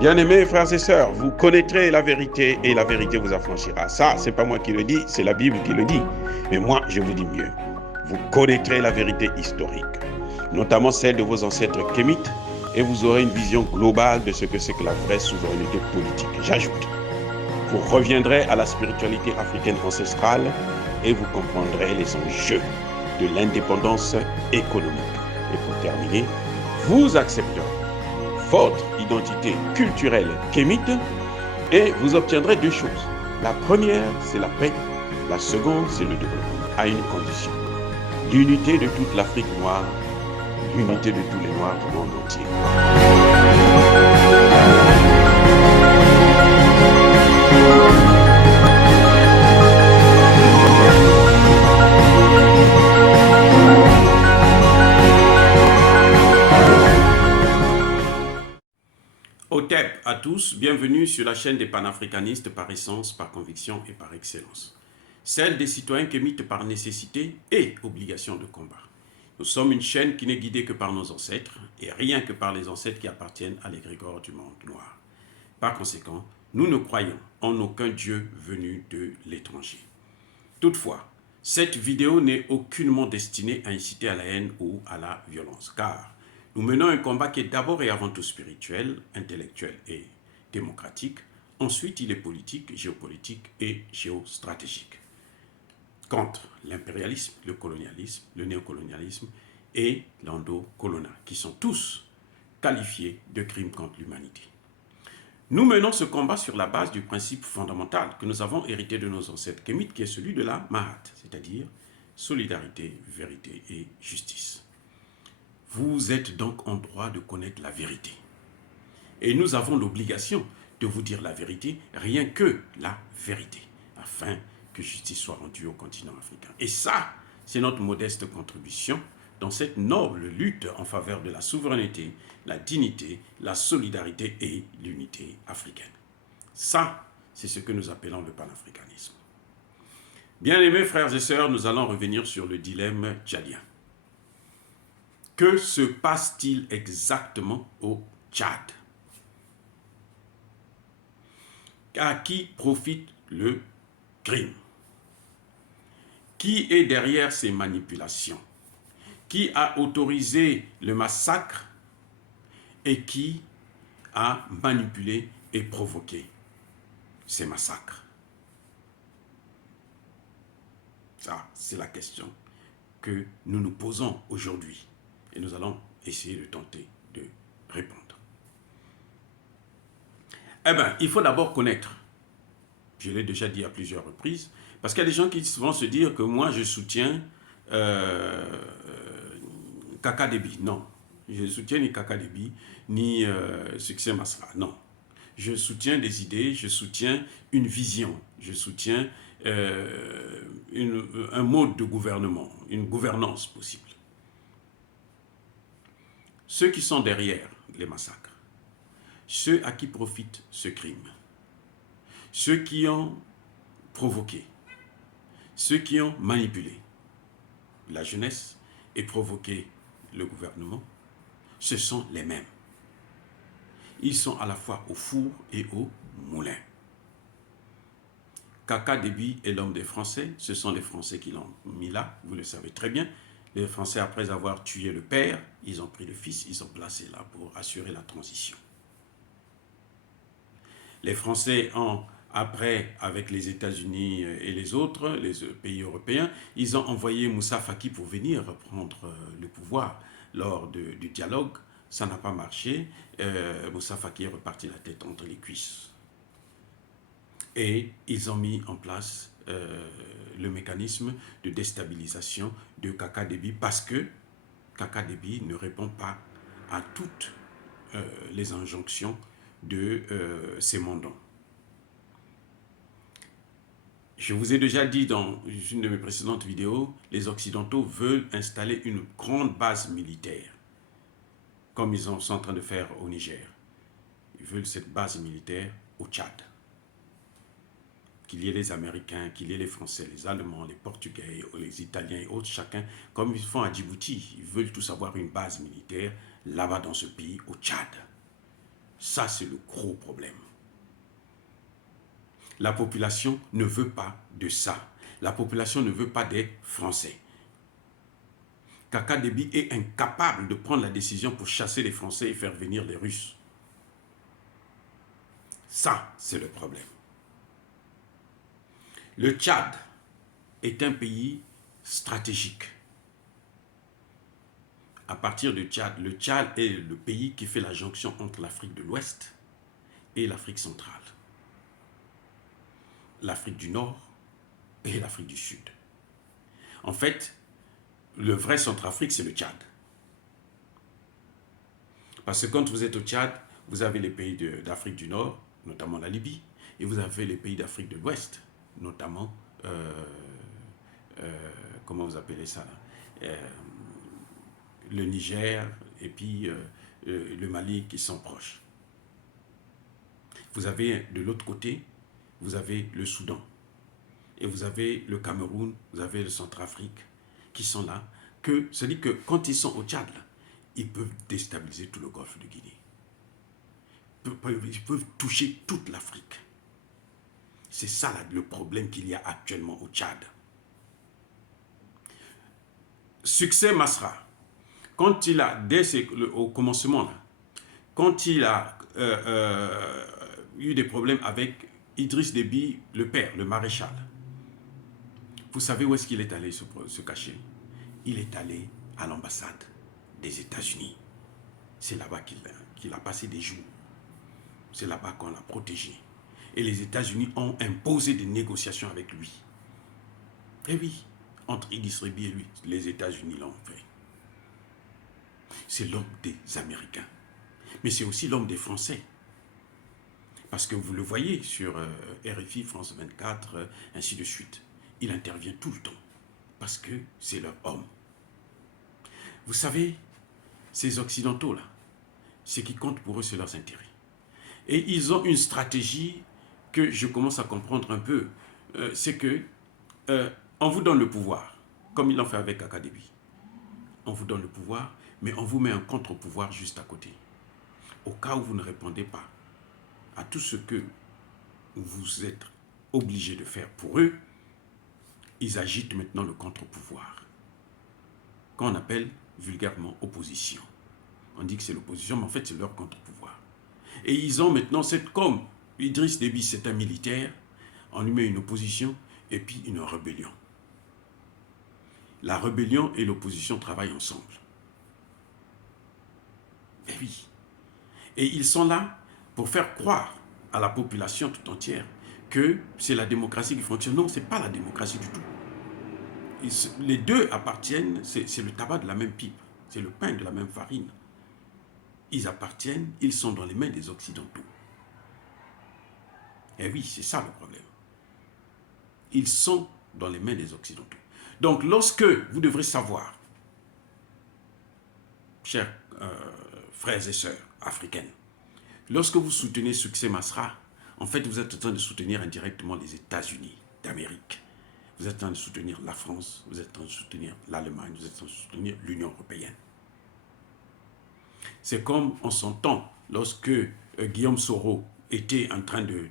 Bien-aimés frères et sœurs, vous connaîtrez la vérité et la vérité vous affranchira. Ça, c'est pas moi qui le dis, c'est la Bible qui le dit. Mais moi, je vous dis mieux. Vous connaîtrez la vérité historique, notamment celle de vos ancêtres kémites, et vous aurez une vision globale de ce que c'est que la vraie souveraineté politique. J'ajoute, vous reviendrez à la spiritualité africaine ancestrale et vous comprendrez les enjeux de l'indépendance économique. Et pour terminer, vous accepterez votre identité culturelle kémite et vous obtiendrez deux choses. La première, c'est la paix. La seconde, c'est le développement, à une condition. L'unité de toute l'Afrique noire, l'unité de tous les Noirs du monde entier. Otep à tous, bienvenue sur la chaîne des panafricanistes par essence, par conviction et par excellence. Celle des citoyens kémites par nécessité et obligation de combat. Nous sommes une chaîne qui n'est guidée que par nos ancêtres et rien que par les ancêtres qui appartiennent à l'égrégore du monde noir. Par conséquent, nous ne croyons en aucun Dieu venu de l'étranger. Toutefois, cette vidéo n'est aucunement destinée à inciter à la haine ou à la violence, car nous menons un combat qui est d'abord et avant tout spirituel, intellectuel et démocratique. Ensuite, il est politique, géopolitique et géostratégique. Contre l'impérialisme, le colonialisme, le néocolonialisme et l'endocoloniat, qui sont tous qualifiés de crimes contre l'humanité. Nous menons ce combat sur la base du principe fondamental que nous avons hérité de nos ancêtres kémites, qui est celui de la Mahat, c'est-à-dire solidarité, vérité et justice. Vous êtes donc en droit de connaître la vérité. Et nous avons l'obligation de vous dire la vérité, rien que la vérité, afin que justice soit rendue au continent africain. Et ça, c'est notre modeste contribution dans cette noble lutte en faveur de la souveraineté, la dignité, la solidarité et l'unité africaine. Ça, c'est ce que nous appelons le panafricanisme. Bien-aimés frères et sœurs, nous allons revenir sur le dilemme tchadien. Que se passe-t-il exactement au Tchad? À qui profite le crime? Qui est derrière ces manipulations? Qui a autorisé le massacre et qui a manipulé et provoqué ces massacres? Ça, c'est la question que nous nous posons aujourd'hui. Et nous allons essayer de tenter de répondre. Eh bien, il faut d'abord connaître, je l'ai déjà dit à plusieurs reprises, parce qu'il y a des gens qui vont se dire que moi je soutiens Kaka Déby. Non, je ne soutiens ni Kaka Déby, ni Succès Masra. Non, je soutiens des idées, je soutiens une vision, je soutiens un mode de gouvernement, une gouvernance possible. Ceux qui sont derrière les massacres, ceux à qui profite ce crime, ceux qui ont provoqué, ceux qui ont manipulé la jeunesse et provoqué le gouvernement, ce sont les mêmes. Ils sont à la fois au four et au moulin. Kaka Déby est l'homme des Français, ce sont les Français qui l'ont mis là, vous le savez très bien. Les Français, après avoir tué le père, ils ont pris le fils, ils ont placé là pour assurer la transition. Les Français ont, après, avec les États-Unis et les autres, les pays européens, ils ont envoyé Moussa Faki pour venir reprendre le pouvoir lors du dialogue. Ça n'a pas marché. Moussa Faki est reparti la tête entre les cuisses. Et ils ont mis en place le mécanisme de déstabilisation de Kaka Déby parce que Kaka Déby ne répond pas à toutes les injonctions de ces mandants. Je vous ai déjà dit dans une de mes précédentes vidéos, les Occidentaux veulent installer une grande base militaire, comme ils sont en train de faire au Niger. Ils veulent cette base militaire au Tchad. Qu'il y ait les Américains, qu'il y ait les Français, les Allemands, les Portugais, les Italiens et autres, chacun, comme ils font à Djibouti, ils veulent tous avoir une base militaire là-bas dans ce pays, au Tchad. Ça, c'est le gros problème. La population ne veut pas de ça. La population ne veut pas des Français. Kaka Déby est incapable de prendre la décision pour chasser les Français et faire venir les Russes. Ça, c'est le problème. Le Tchad est un pays stratégique. À partir du Tchad, le Tchad est le pays qui fait la jonction entre l'Afrique de l'Ouest et l'Afrique centrale. L'Afrique du Nord et l'Afrique du Sud. En fait, le vrai Centrafrique, c'est le Tchad. Parce que quand vous êtes au Tchad, vous avez les pays d'Afrique du Nord, notamment la Libye, et vous avez les pays d'Afrique de l'Ouest, notamment, comment vous appelez ça là, le Niger et puis le Mali qui sont proches. Vous avez de l'autre côté, vous avez le Soudan, et vous avez le Cameroun, vous avez le Centrafrique, qui sont là, c'est-à-dire que quand ils sont au Tchad, là, ils peuvent déstabiliser tout le golfe de Guinée. Ils peuvent toucher toute l'Afrique. C'est ça là, le problème qu'il y a actuellement au Tchad. Succès Masra, quand il a, au commencement, là, quand il a eu des problèmes avec Idriss Déby, le père, le maréchal, vous savez où est-ce qu'il est allé se cacher? Il est allé à l'ambassade des États-Unis. C'est là-bas qu'il a passé des jours. C'est là-bas qu'on l'a protégé. Et les États-Unis ont imposé des négociations avec lui. Et oui, entre Idriss Déby et lui, les États-Unis l'ont fait. C'est l'homme des Américains. Mais c'est aussi l'homme des Français. Parce que vous le voyez sur RFI, France 24, ainsi de suite. Il intervient tout le temps. Parce que c'est leur homme. Vous savez, ces Occidentaux-là, ce qui compte pour eux, c'est leurs intérêts. Et ils ont une stratégie que je commence à comprendre un peu. C'est que on vous donne le pouvoir, comme ils l'ont fait avec Kaka Déby. On vous donne le pouvoir, mais on vous met un contre-pouvoir juste à côté. Au cas où vous ne répondez pas à tout ce que vous êtes obligé de faire pour eux, ils agitent maintenant le contre-pouvoir, qu'on appelle vulgairement opposition. On dit que c'est l'opposition, mais en fait c'est leur contre-pouvoir. Et ils ont maintenant comme Idriss Déby c'est un militaire, on lui met une opposition et puis une rébellion. La rébellion et l'opposition travaillent ensemble. Et oui. Et ils sont là pour faire croire à la population tout entière que c'est la démocratie qui fonctionne. Non, ce n'est pas la démocratie du tout. Les deux appartiennent, c'est le tabac de la même pipe, c'est le pain de la même farine. Ils appartiennent, ils sont dans les mains des Occidentaux. Et oui, c'est ça le problème. Ils sont dans les mains des Occidentaux. Donc, lorsque vous devrez savoir, chers frères et sœurs africaines, lorsque vous soutenez Succès Masra, en fait, vous êtes en train de soutenir indirectement les États-Unis d'Amérique. Vous êtes en train de soutenir la France, vous êtes en train de soutenir l'Allemagne, vous êtes en train de soutenir l'Union européenne. C'est comme en son temps, lorsque Guillaume Soro était en train de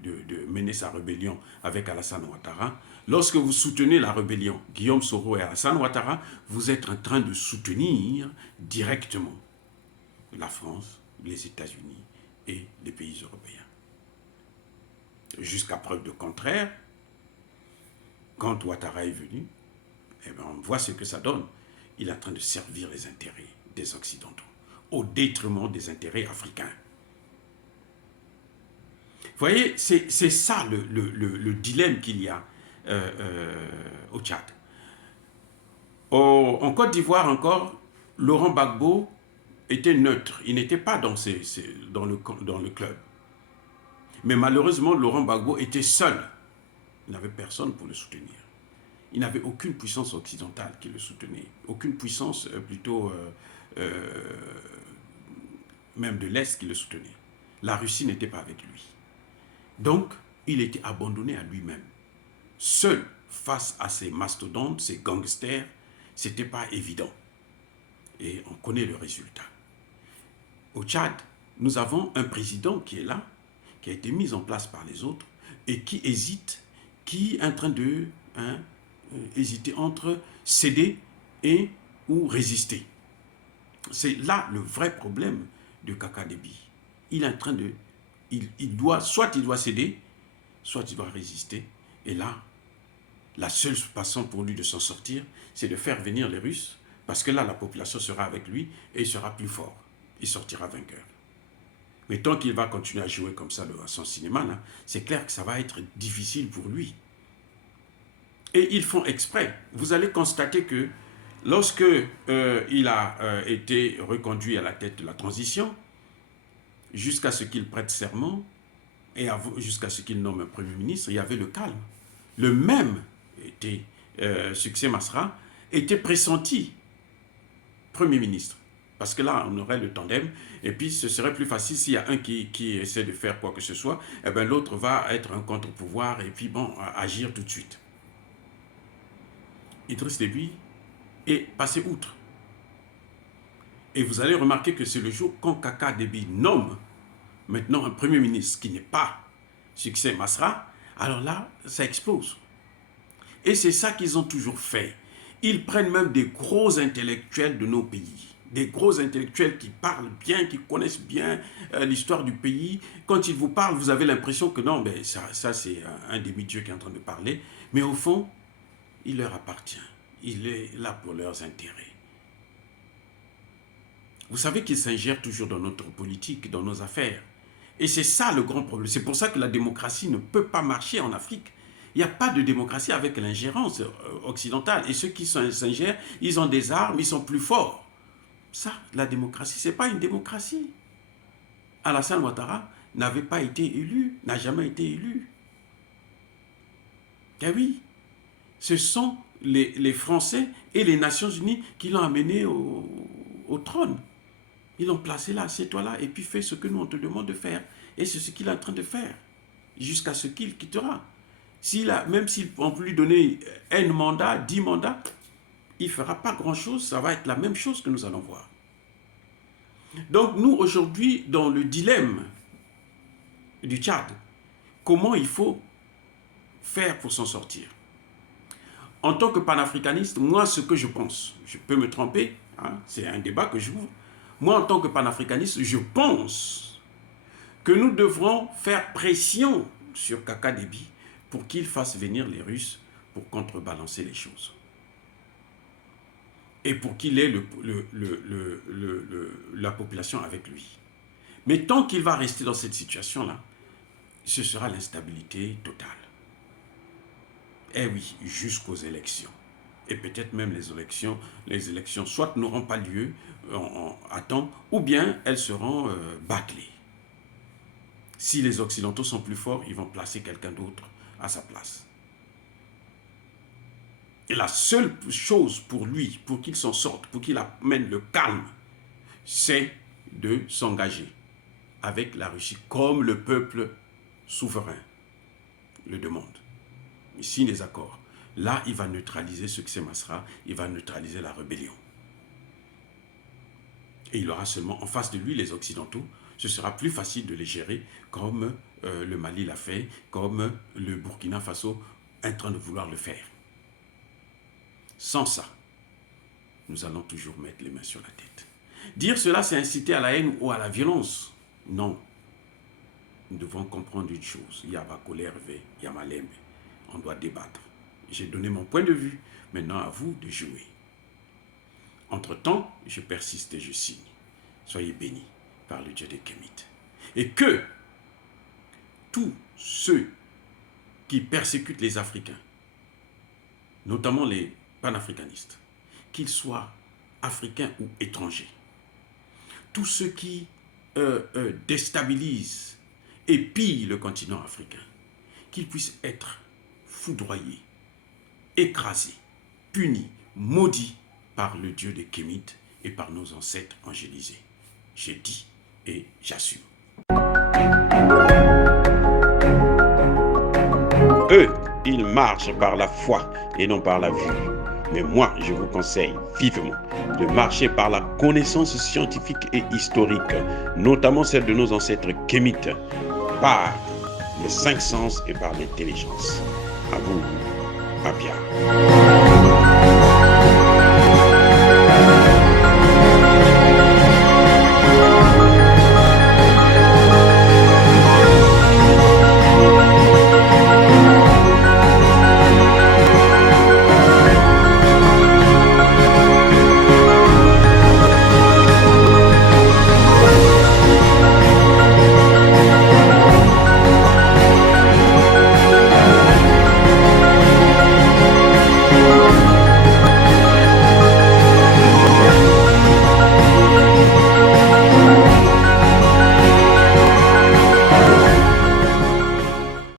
mener sa rébellion avec Alassane Ouattara. Lorsque vous soutenez la rébellion, Guillaume Soro et Alassane Ouattara, vous êtes en train de soutenir directement la France, les États-Unis et les pays européens. Jusqu'à preuve de contraire, quand Ouattara est venu, eh bien, on voit ce que ça donne. Il est en train de servir les intérêts des Occidentaux, au détriment des intérêts africains. Vous voyez, c'est ça le dilemme qu'il y a au Tchad. En Côte d'Ivoire encore, Laurent Gbagbo était neutre. Il n'était pas dans le club. Mais malheureusement, Laurent Gbagbo était seul. Il n'avait personne pour le soutenir. Il n'avait aucune puissance occidentale qui le soutenait. Aucune puissance même de l'Est qui le soutenait. La Russie n'était pas avec lui. Donc, il était abandonné à lui-même. Seul face à ces mastodontes, ces gangsters, ce n'était pas évident. Et on connaît le résultat. Au Tchad, nous avons un président qui est là, qui a été mis en place par les autres et qui hésite, qui est en train de hésiter entre céder et ou résister. C'est là le vrai problème de Kaka Déby. Il est en train de... soit il doit céder, soit il doit résister. Et là, la seule façon pour lui de s'en sortir, c'est de faire venir les Russes, parce que là, la population sera avec lui et il sera plus fort. Il sortira vainqueur. Mais tant qu'il va continuer à jouer comme ça à son cinéma, c'est clair que ça va être difficile pour lui. Et ils font exprès. Vous allez constater que lorsque il a été reconduit à la tête de la transition, jusqu'à ce qu'il prête serment, et jusqu'à ce qu'il nomme un Premier ministre, il y avait le calme. Le même Succès Masra était pressenti Premier ministre. Parce que là, on aurait le tandem, et puis ce serait plus facile s'il y a un qui essaie de faire quoi que ce soit, et bien l'autre va être un contre-pouvoir, et puis bon, agir tout de suite. Idriss Déby est passé outre. Et vous allez remarquer que c'est le jour quand Kaka Déby nomme maintenant un Premier ministre qui n'est pas Succès Masra, alors là, ça explose. Et c'est ça qu'ils ont toujours fait. Ils prennent même des gros intellectuels de nos pays. Des gros intellectuels qui parlent bien, qui connaissent bien l'histoire du pays. Quand ils vous parlent, vous avez l'impression que non, ben ça c'est un demi-dieu qui est en train de parler. Mais au fond, il leur appartient. Il est là pour leurs intérêts. Vous savez qu'ils s'ingèrent toujours dans notre politique, dans nos affaires. Et c'est ça le grand problème. C'est pour ça que la démocratie ne peut pas marcher en Afrique. Il n'y a pas de démocratie avec l'ingérence occidentale. Et ceux qui s'ingèrent, ils ont des armes, ils sont plus forts. Ça, la démocratie, ce n'est pas une démocratie. Alassane Ouattara n'avait pas été élu, n'a jamais été élu. Eh oui, ce sont les Français et les Nations Unies qui l'ont amené au trône. Ils l'ont placé là, assieds-toi là, et puis fais ce que nous on te demande de faire. Et c'est ce qu'il est en train de faire, jusqu'à ce qu'il quittera. Même s'ils vont lui donner un mandat, 10 mandats, il ne fera pas grand-chose, ça va être la même chose que nous allons voir. Donc nous, aujourd'hui, dans le dilemme du Tchad, comment il faut faire pour s'en sortir? En tant que panafricaniste, moi, ce que je pense, je peux me tromper, c'est un débat que j'ouvre. Moi, en tant que panafricaniste, je pense que nous devrons faire pression sur Kaka Déby pour qu'il fasse venir les Russes pour contrebalancer les choses. Et pour qu'il ait la population avec lui. Mais tant qu'il va rester dans cette situation-là, ce sera l'instabilité totale. Eh oui, jusqu'aux élections. Et peut-être même les élections soit n'auront pas lieu à temps, ou bien elles seront bâclées. Si les Occidentaux sont plus forts, ils vont placer quelqu'un d'autre à sa place. Et la seule chose pour lui, pour qu'il s'en sorte, pour qu'il amène le calme, c'est de s'engager avec la Russie comme le peuple souverain le demande. Il signe des accords. Là, il va neutraliser Succès Masra, il va neutraliser la rébellion. Et il aura seulement en face de lui les Occidentaux. Ce sera plus facile de les gérer comme le Mali l'a fait, comme le Burkina Faso est en train de vouloir le faire. Sans ça, nous allons toujours mettre les mains sur la tête. Dire cela, c'est inciter à la haine ou à la violence. Non. Nous devons comprendre une chose. Il y a ma colère, il y a ma lembe. On doit débattre. J'ai donné mon point de vue. Maintenant, à vous de jouer. Entre-temps, je persiste et je signe. Soyez bénis par le Dieu des Kémites. Et que tous ceux qui persécutent les Africains, notamment les panafricanistes, qu'ils soient africains ou étrangers, tous ceux qui déstabilisent et pillent le continent africain, qu'ils puissent être foudroyés, écrasés, punis, maudits par le Dieu des Kémites et par nos ancêtres angélisés. J'ai dit et j'assume. Eux, ils marchent par la foi et non par la vue. Mais moi, je vous conseille vivement de marcher par la connaissance scientifique et historique, notamment celle de nos ancêtres kémites, par les cinq sens et par l'intelligence. À vous, Apia.